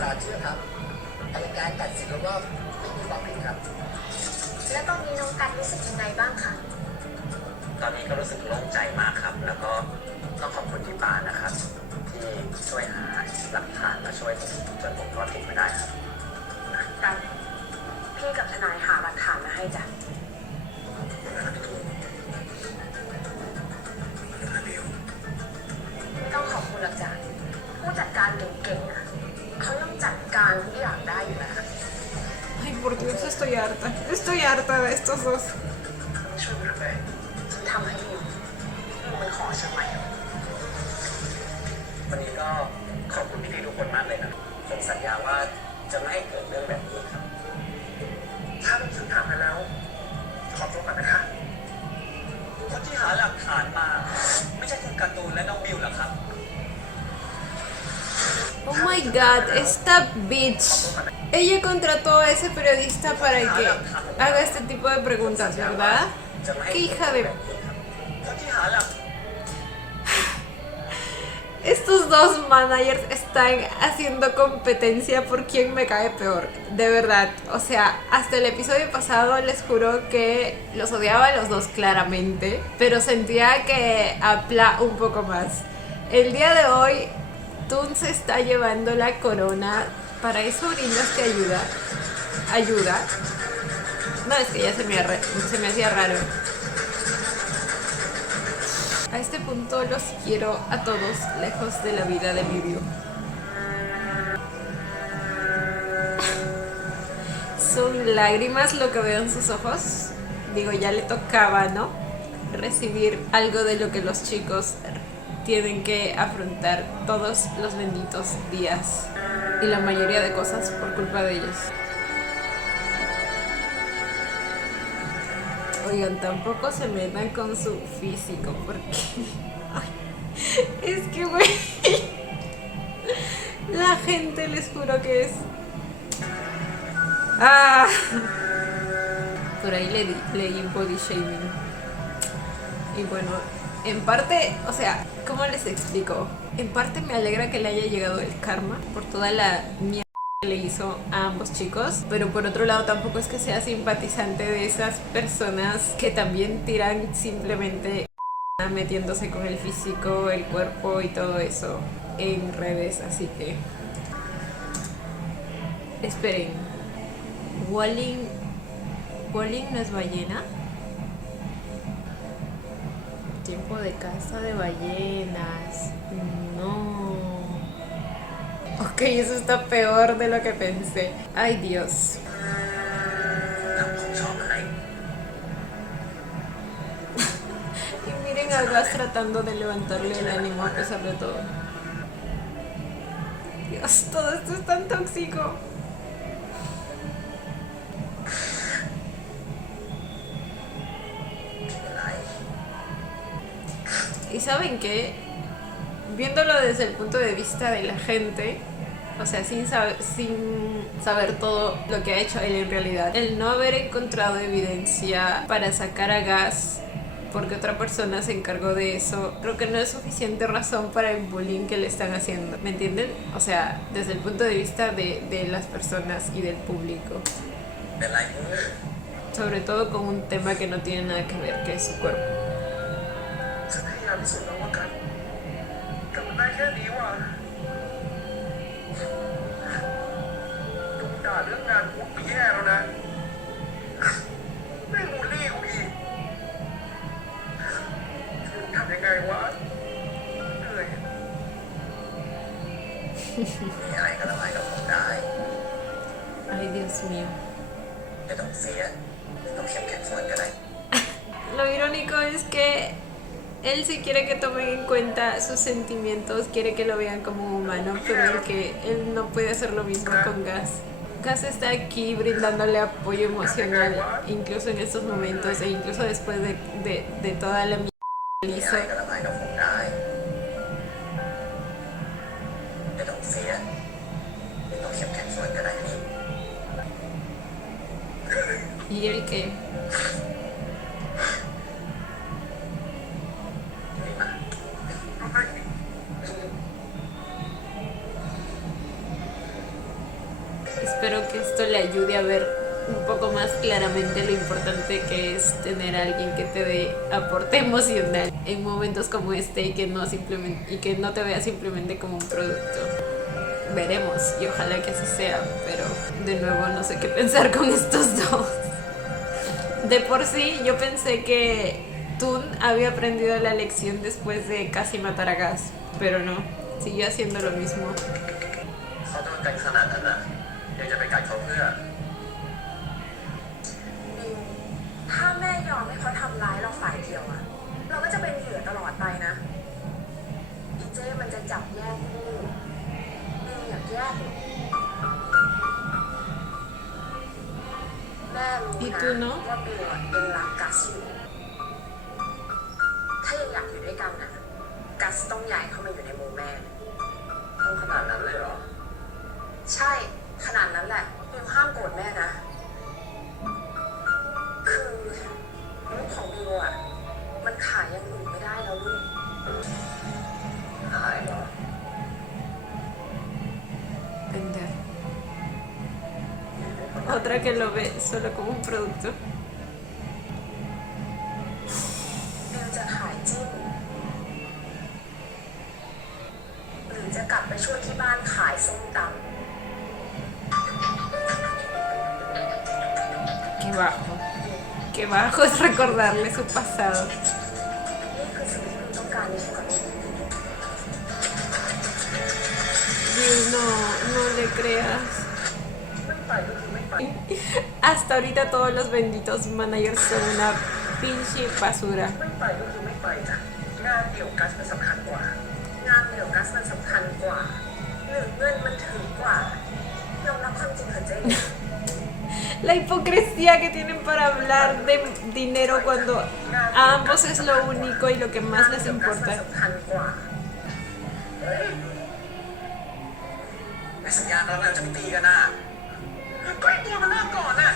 ศาลเชื่อครับอัยการตัดสินแล้วว่าไม่มีความผิดครับ แล้วตอนนี้น้องกัสรู้สึกยังไงบ้างคะ ตอนนี้ก็รู้สึกโล่งใจมากครับ แล้วก็ต้องขอบคุณที่ปานะครับ ที่ช่วยหาหลักฐานมาช่วยผมจนผมรอดผิดมาได้ครับ กันพี่กับทนายหาหลักฐานมาให้จ้ะไม่ต้องขอบคุณหรอกจ้ะผู้จัดการเก่งๆอะเขาต้องจัดการทุกอย่างได้อยู่แล้ว Ay, por Dios, estoy harta. Estoy harta de estos dos. ช่วยมันเลยฉันทำให้อยู่มันขอฉันไหม วันนี้ก็ขอบคุณพี่ๆทุกคนมากเลยนะผมสัญญาว่าจะไม่ให้เกิดเรื่องแบบนี้ครับ ถ้าเป็นสื่อถามไปแล้ว ขอตัวก่อนนะคะ คนที่หาหลักฐานมา ไม่ใช่คุณการ์ตูนและน้องบิวเหรอครับ Oh my god, esta bitch. Ella contrató a ese periodista para que haga este tipo de preguntas, ¿verdad? จะไม่ให้ ¡Qué เกิด hija เรื่อง de... แบบนี้ครับคนที่หาหลัก Estos dos managers están haciendo competencia por quién me cae peor. De verdad. O sea, hasta el episodio pasado les juro que los odiaba a los dos claramente. Pero sentía que Apla un poco más. El día de hoy, Toon se está llevando la corona. Para eso brindaste ayuda. Ayuda. No, es que ya se me hacía raro. A este punto los quiero a todos lejos de la vida de Livio. Son lágrimas lo que veo en sus ojos. Digo, ya le tocaba, ¿no? Recibir algo de lo que los chicos tienen que afrontar todos los benditos días. Y la mayoría de cosas por culpa de ellos. Oigan, tampoco se metan con su físico porque... Ay, es que, güey... La gente les juro que es... Ah. Por ahí leí body shaming. Y bueno, en parte, o sea, ¿cómo les explico? En parte me alegra que le haya llegado el karma por toda la mierda que le hizo a ambos chicos, pero por otro lado tampoco es que sea simpatizante de esas personas que también tiran simplemente metiéndose con el físico, el cuerpo y todo eso en redes, así que esperen. Walling no es ballena. Tiempo de caza de ballenas. No. Ok, eso está peor de lo que pensé. Ay, Dios. ผมชอบให้ a Gas tratando de levantarle el ánimo a pesar de todo. Dios, todo esto es tan tóxico. ¿Y saben qué? Viéndolo desde el punto de vista de la gente, o sea, sin saber todo lo que ha hecho él en realidad, el no haber encontrado evidencia para sacar a Gas porque otra persona se encargó de eso, creo que no es suficiente razón para el bullying que le están haciendo, ¿me entienden? O sea, desde el punto de vista de las personas y del público, เป็นไร sobre todo con un tema que no tiene nada que ver, que es su cuerpo. ฉันพยายามที่สุดแล้วว่ากันแต่มันได้แค่นี้ว่ะโดนด่าเรื่องงานกูก็แย่แล้วนะไม่บูลลี่กูอีกทำยังไงวะเหนื่อย มีอะไรก็ระบายกับผมได้ Ay, Dios mío. ไม่ต้องเสียต้องเข้มแข็งส่วนก็ได้ Lo irónico es que él sí quiere que tomen en cuenta sus sentimientos, quiere que lo vean como humano, pero él no puede hacer lo mismo con Gas. Gas está aquí brindándole apoyo emocional, incluso en estos momentos e incluso después de toda la mierda que มีอะไร hizo. ก็ระบายกับผมได้ไม่ต้องเสียต้องเข้มแข็งส่วนก็ได้นี่ Y él que นี่มา espero que esto le ayude a ver un poco más claramente lo importante que es tener a alguien que te dé aporte emocional en momentos como este y que no te vea simplemente como un producto. Veremos y ojalá que así sea, pero de nuevo no sé qué pensar con estos dos. De por sí yo pensé que Toon había aprendido la lección después de casi matar a Gas, pero no, siguió haciendo lo mismo. เขาโดนกันขนาดนั้นน่ะยังจะไปกัดเขาเพื่อ บิวถ้าแม่ยอมให้เขาทำร้ายเราฝ่ายเดียวอะเราก็จะเป็นเหยื่อตลอดไปนะอีเจ้มันจะจับแยกคู่บิวอยากแยกหรอกแม่รู้ อี นะ ตูเนอะ ว่าบิวอะยังรักกัสอยู่ถ้ายังอยากอยู่ด้วยกันนะกัสต้องย้ายเข้ามาอยู่ในหมู่แม่ ต้องขนาดนั้นเลยเหรอ ใช่ขนาดนั้นแหละบิวห้ามโกรธแม่นะ คือลูกของบิวอ่ะ มันขายอย่างอื่นไม่ได้แล้วลูก หายเหรอ Vender. Otra que lo ve solo como un producto. บิวจะขายจิ้มหรือจะกลับไปช่วยที่บ้านขายส้มตำ Qué bajo. Qué bajo es recordarle su pasado. นี่คือสิ่งที่บิวต้องการในชีวิต Dios, no le creas. ไม่ไปก็คือไม่ไป Hasta ahorita todos los benditos managers son una pinche basura. ไม่ไปก็คือไม่ไปจ้ะงานเดี่ยวกัสมันสำคัญกว่า งานเดี่ยวกัสมันสำคัญกว่า หรือเงินมันถึงกว่ายอมรับความจริงเถอะเจ๊ La hipocresía que tienen para hablar de dinero cuando a ambos es lo único y lo que más les งานเดี่ยวกัสมัน importa. สำคัญกว่า ในสัญญาตอนนั้นจะไม่ตีกันน่ะ ก็ไอ้ตัวมันเริ่มก่อนน่ะ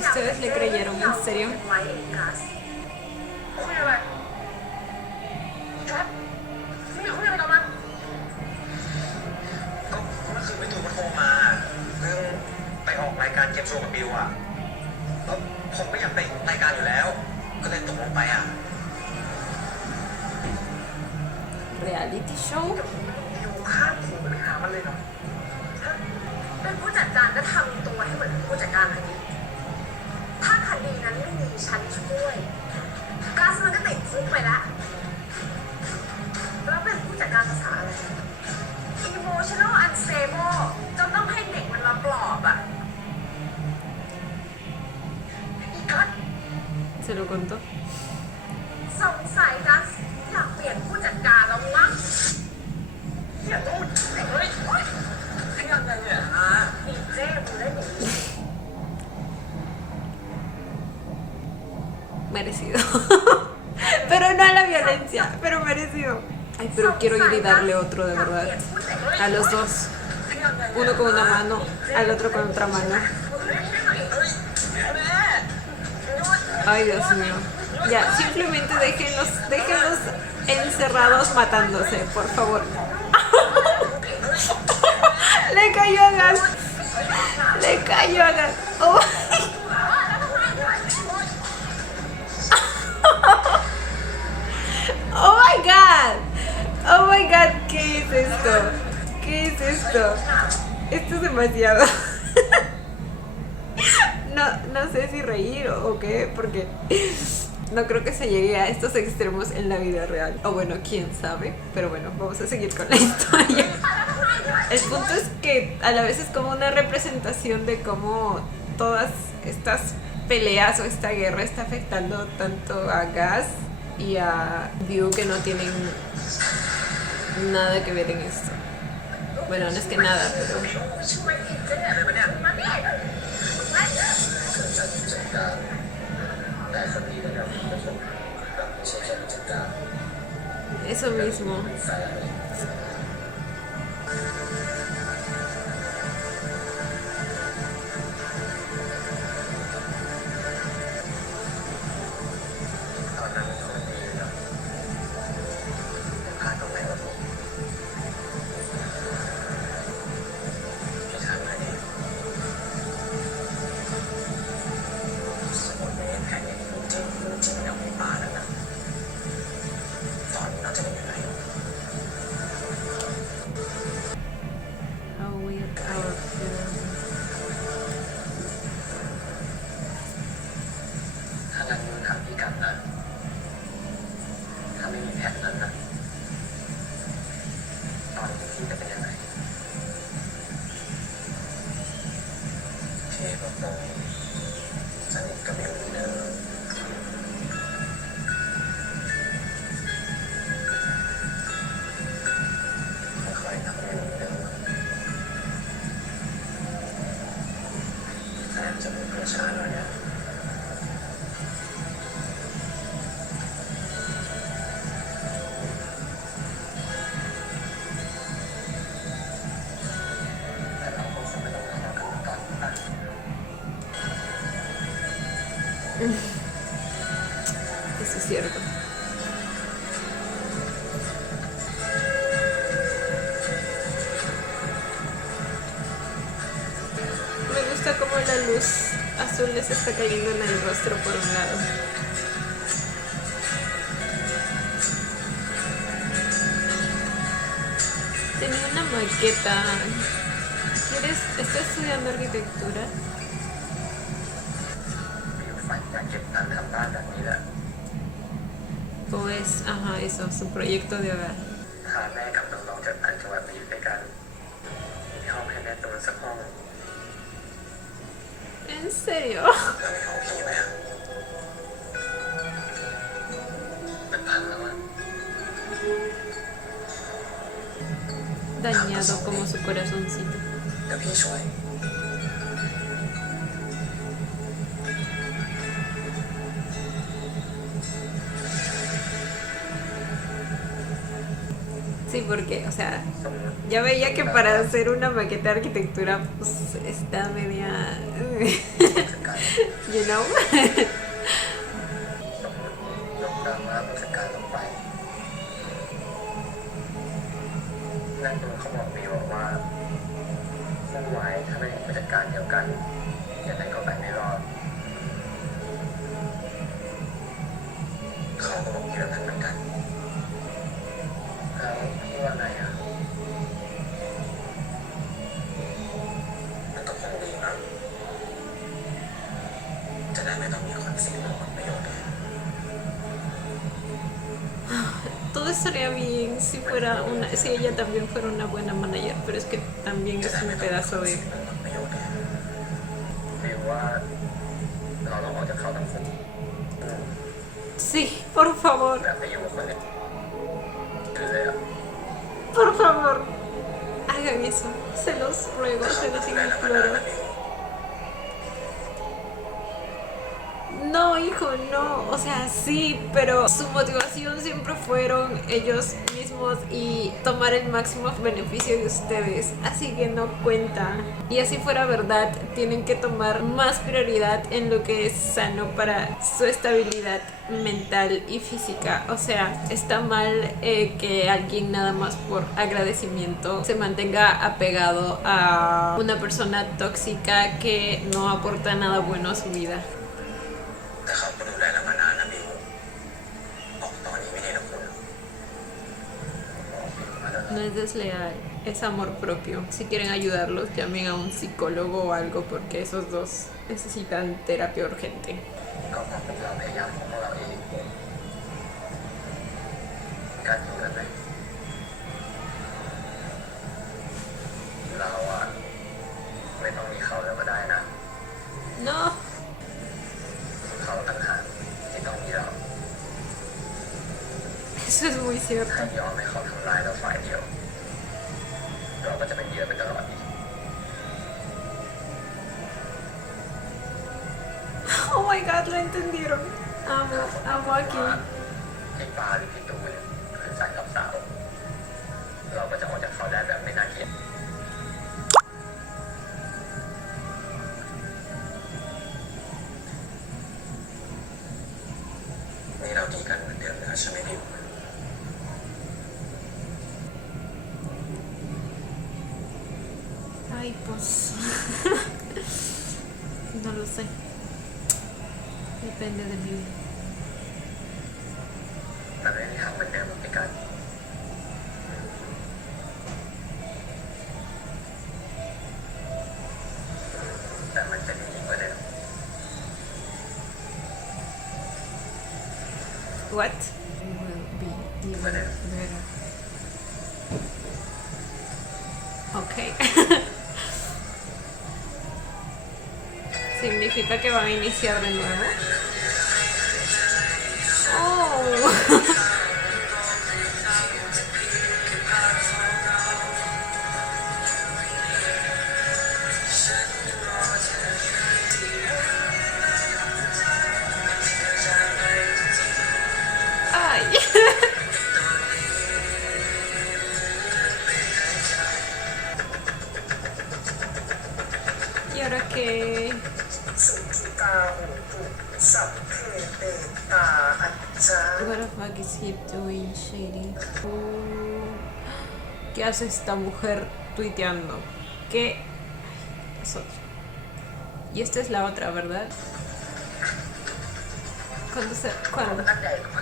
Ustedes le creyeron, ¿en serio? ไว้เองกัส คุยอะไรกัสนี่คุยอะไรกับมัน ก็เมื่อคืนไม่ถูกมันโทรมาเรื่องไปออกรายการเกมโชว์กับบิวอ่ะแล้วผมไม่อยากไปรายการอยู่แล้ว ก็เลยตกลงไปอ่ะ Reality show. อยู่ข้างหูไปหามันเลยเหรอ เป็นผู้จัดการก็ทำตัวให้เหมือนผู้จัดการคดี ถ้าคดีนั้นไม่มีฉันช่วยกัสมันก็ติดคุกไปแล้วแล้วเป็นผู้จัดการภาษาอะไร emotional unstable จนต้องให้เด็กมันมาปลอบอ่ะ อีกัส Se lo contó. สงสัยกัส merecido. Pero no a la violencia, pero merecido. Ay, pero quiero ir y darle otro de verdad. A los dos. Uno con una mano, al otro con otra mano. Ay, Dios mío. Ya, simplemente déjenlos encerrados matándose, por favor. Le cayó a gas. Le cayó a gas. Oh. Oh my god. Oh my god, ¿qué es esto? ¿Qué es esto? Esto es demasiado. No sé si reír o qué, porque no creo que se llegue a estos extremos en la vida real. O bueno, quién sabe. Pero bueno, vamos a seguir con la historia. El punto es que a la vez es como una representación de cómo todas estas peleas o esta guerra está afectando tanto a Gas y a View, que no tienen nada que ver en esto. Bueno, no es que nada, pero... Eso mismo. Eso es cierto. Me gusta cómo la luz azul les está cayendo en el rostro por un lado. Tenía una maqueta. ¿Estás estudiando arquitectura? Pues, ajá, eso, su proyecto de hogar. ¿En serio? Dañado como su corazoncito. Sí, porque, o sea, ya veía que para hacer una maqueta de arquitectura, pues está media, you know. นั่นคือเขาบอกมีบอกว่าผู้ไว้ถ้าไม่มีผู้จัดการเดียวกันยังไงก็ไปไม่รอดเขาก็บอกเยอะนั้นเหมือนกันแล้วพี่ว่าไงอ่ะมันก็คงดีนะจะได้ไม่ต้องมีคนเสียผลประโยชน์ Todo estaría bien si ella también fuera una buena manager, pero es que también es un pedazo de... Sí, por favor. Por favor. Hagan eso. Se los ruego, se los imploro. No, no, hijo, no. O sea, sí, pero su motivación siempre fueron ellos mismos y tomar el máximo beneficio de ustedes. Así que no cuenta. Y así fuera verdad, tienen que tomar más prioridad en lo que es sano para su estabilidad mental y física. O sea, está mal que alguien nada más por agradecimiento se mantenga apegado a una persona tóxica que no aporta nada bueno a su vida. แต่เขาก็ดูแลเรามานานนะบิวบอกตอนนี้ไม่ได้นะคุณ No es desleal, es amor propio. Si quieren ayudarlos, llamen a un psicólogo o algo porque esos dos necesitan terapia urgente. ก็เพราะพวกเราพยายามของพวกเราเองการอยู่กันไหมเราอะไม่ต้องมีเขาแล้วก็ได้นะ No, เขาต่างหากที่ต้องมีเรา eso es muy cierto. ถ้ายอมให้เขาทำร้ายเราฝ่ายเดียวเราก็จะเป็นเหยื่อไปตลอด Oh my god, lo entendieron. Amo aquí. พี่ปาหรือพี่ตูนเนี่ยคือสายกับสาวเราก็จะออกจากเขาได้แบบไม่น่าเกลียด นี่เราดีกันเหมือนเดิมนะใช่ไหมบิว Ay, pues. No lo sé. Depende de mí. มันไม่มีทางเหมือนเดิมหรอกพี่กันแต่มันจะดีกว่าเดิม What? Will be even better. Ok. ¿Significa que van a iniciar de nuevo? Oh. Ay. ¿Y ahora qué? สุขิตาโหตุสัพเพเตตาอัจจา What the fuck is he doing, Shady? Oh. ¿Qué hace esta mujer tuiteando? ¿Qué? Ay, es otro. Y esta es la otra, ¿verdad?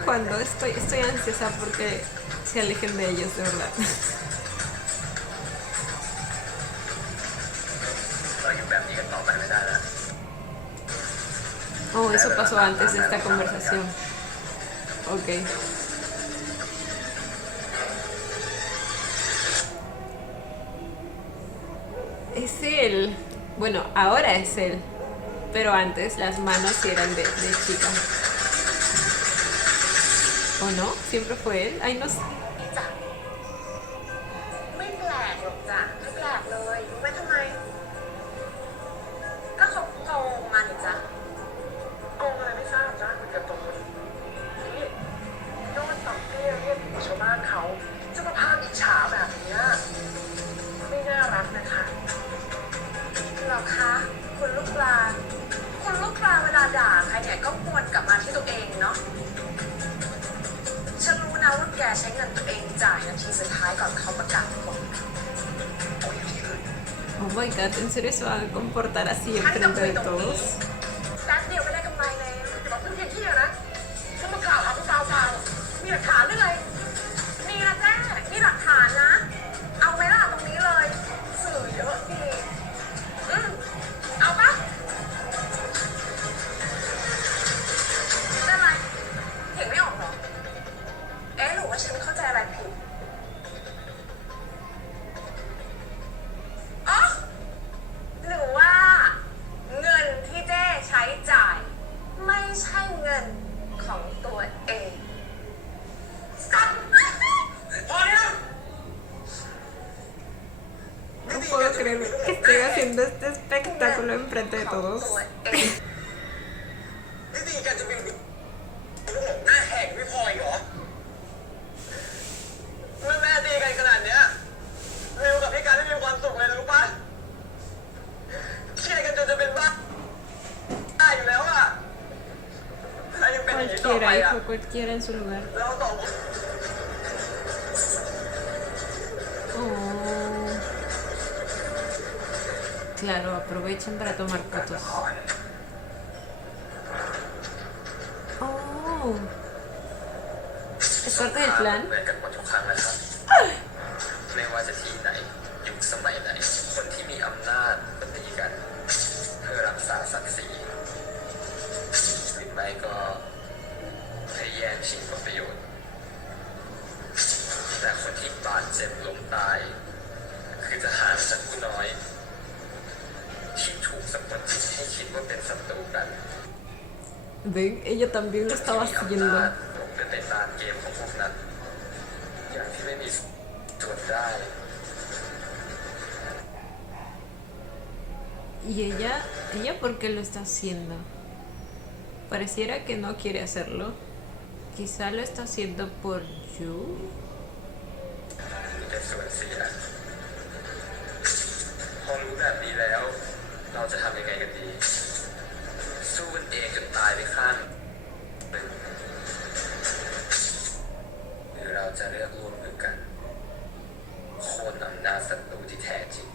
Cuando estoy ansiosa porque se alejen de ellos, de verdad. เราอยู่แบบนี้กันต่อไปไม่ได้แล้ว Oh, eso pasó antes de esta conversación. Ok. Es él. Bueno, ahora es él. Pero antes las manos sí eran de chica. ¿O no? ¿Siempre fue él? Ay, no sé. จ้ะไม่แปลกหรอกจ้ะไม่แปลกเลยรู้ไหมทำไม ก็เขาโกงมานี่จ้ะ โกงอะไรไม่ทราบจ้ะคุณกระตูนนี่โดนต่ำเตี้ยเรียกชาวบ้านเขาจะมาพาอิจฉาแบบเนี้ยไม่น่ารักนะคะ หรอคะ คุณลูกปลา คุณลูกปลาเวลาด่าใครเนี่ยก็ควรกลับมาที่ตัวเองเนาะ ฉันรู้นะว่าแกใช้เงินตัวเองจ่ายนาทีสุดท้ายก่อนเขาประกาศผล Oh my god, ¿en serio se van a comportar así enfrente de todos? แป๊บเดียวไม่ได้กำไรเลยอย่าบอกเพื่อนที่นะฉันมากล่าวหาผู้เปล่าๆมีหลักฐานด้วยเลยมีนะแจ้มีหลักฐานนะ เอาไหมล่ะตรงนี้เลย สื่อเยอะดีเอาปะได้ไหมเห็นไม่ออกเหรอ เอ๊ะหรือว่าฉันเข้าใจอะไรผิดอ๋อหรือว่า เงินที่เจ้ใช้จ่าย ไม่ใช่เงินของตัวเองสัตว์ พอแล้ว No puedo creer que esté haciendo este espectáculo enfrente de ของ todos. ตัวเอง ที่ตีกันจะมีลูกหลงหน้าแหกไม่พออีกเหรอเมื่อแม่ตีกันขนาดเนี้ยวิวกับพี่การไม่มีความสุขเลยนะรู้ปะเครียดกันจนจะเป็นบ้าอยู่แล้วอ่ะถ้ายังเป็นอย่างนี้ต่อไป Cualquiera, อ่ะ hijo, cualquiera en su lugar. เราสองคน Oh. Claro, aprovechen para tomar fotos. Oh. ¿Es parte del plan? เหมือนกันหมดทุกครั้งนะครับ ไม่ว่าจะที่ไหนยุคสมัยไหน คนที่มีอำนาจก็ตีกัน เพื่อรักษาศักดิ์ศรีหรือไม่ก็ให้แย่งชิงผลประโยชน์ แต่คนที่บาดเจ็บล้มตาย คือทหารชั้นผู้น้อย ที่ถูกสะกดจิตให้คิดว่าเป็นศัตรูกัน Ven, ella también lo estaba ที่มีอำ haciendo. นาจหลงเป็นไปตามเกมของพวกนั้น อย่างที่ไม่มีส่วนได้ ¿Y ella por qué lo está haciendo? Pareciera que no quiere hacerlo. Quizá lo está haciendo por Yu. มีแต่ส่วนเสียพอรู้แบบนี้แล้ว เราจะทำยังไงกันดี สู้กันเองจนตายไปข้างหนึ่งหรือเราจะเลือกร่วมมือกัน โค่นอำนาจศัตรูที่แท้จริง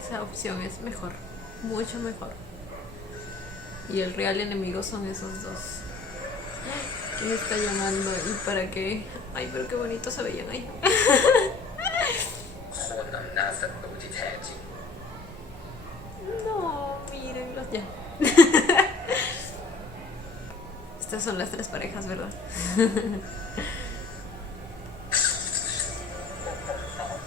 Esa opción es mejor, mucho mejor. Y el real enemigo son esos dos. ¿Quién está llamando? ¿Y para qué? Ay, pero qué bonito se veían ahí. โค่นอำนาจศัตรูที่แท้จริง No, mírenlos ya. Estas son las tres parejas, ¿verdad?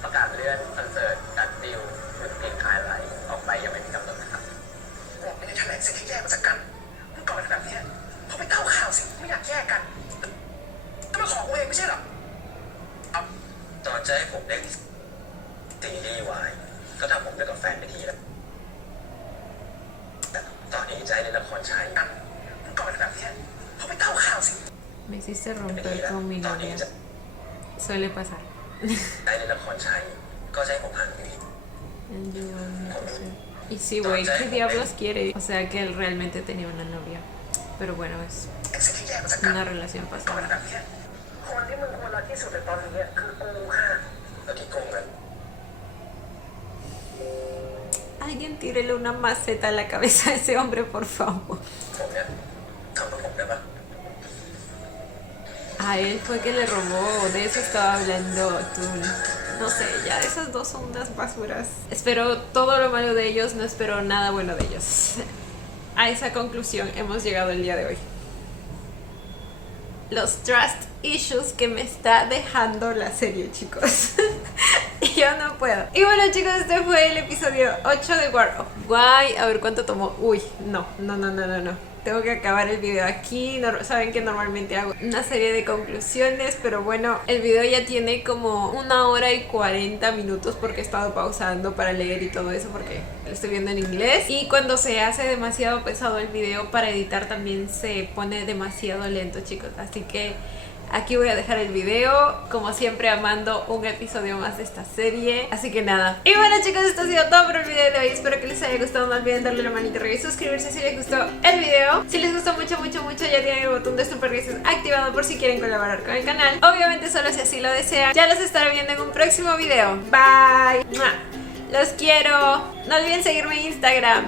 ประกาศเลื่อนคอนเสิร์ตดัดดิวบนเพลงคลายไหลออกไปยังไม่มีกำหนดนะครับ บอกไม่ได้แถลงเสร็จให้แยกมาจากกันเมื่อก่อนเป็นแบบเนี้ยเขาไปเต้าข่าวสิไม่อยากแยกกันก็มาขอกูเองไม่ใช่เหรอ ตอนจะให้ผมเล่นซีรีส์วายก็ทำผมเล่นกับแฟนไปทีแล้วแต่ตอนนี้จะให้เล่นละครชาย กันเมื่อก่อนเป็นแบบเนี้ยเขาไปเต้าข่าวสิ Me hiciste ไปที romper แล้ว con mi ตอนนี้ novia. จะ Suele pasar. ได้เล่นละครชายก็จะให้ผมหันอยู่ And you want me to say- Y sí, güey, ¿qué diablos quiere? O sea, que él realmente tenía una novia. Pero bueno, es เสร็จให้แยกมาจากกัน una relación ก่อนเป็น pasada. แบบเนี้ยคนที่มึงควรรักที่สุดในตอนนี้คือกูค่ะ แล้วที่โกงเงิน Alguien tírele una maceta a la cabeza a ese hombre, por favor. ผมเนี่ยทำกับผมได้ปะ A él fue que le robó, de eso estaba hablando tú. No sé, ya esas dos son unas basuras. Espero todo lo malo de ellos, no espero nada bueno de ellos. A esa conclusión hemos llegado el día de hoy. Los trust issues que me está dejando la serie, chicos. Yo no puedo. Y bueno, chicos, este fue el episodio 8 de War of Why. A ver cuánto tomó. Uy, no. Tengo que acabar el video aquí. Saben que normalmente hago una serie de conclusiones, pero bueno, el video ya tiene como 1 hora y 40 minutos porque he estado pausando para leer y todo eso porque lo estoy viendo en inglés. Y cuando se hace demasiado pesado el video para editar también se pone demasiado lento, chicos. Así que aquí voy a dejar el video, como siempre amando un episodio más de esta serie. Así que nada. Y bueno, chicos, esto ha sido todo por el video de hoy. Espero que les haya gustado. No olviden darle la manita arriba y suscribirse si les gustó el video. Si les gustó mucho, ya tienen el botón de super gracias activado por si quieren colaborar con el canal. Obviamente solo si así lo desean. Ya los estaré viendo en un próximo video. Bye. ¡Mua! Los quiero. No olviden seguirme en Instagram.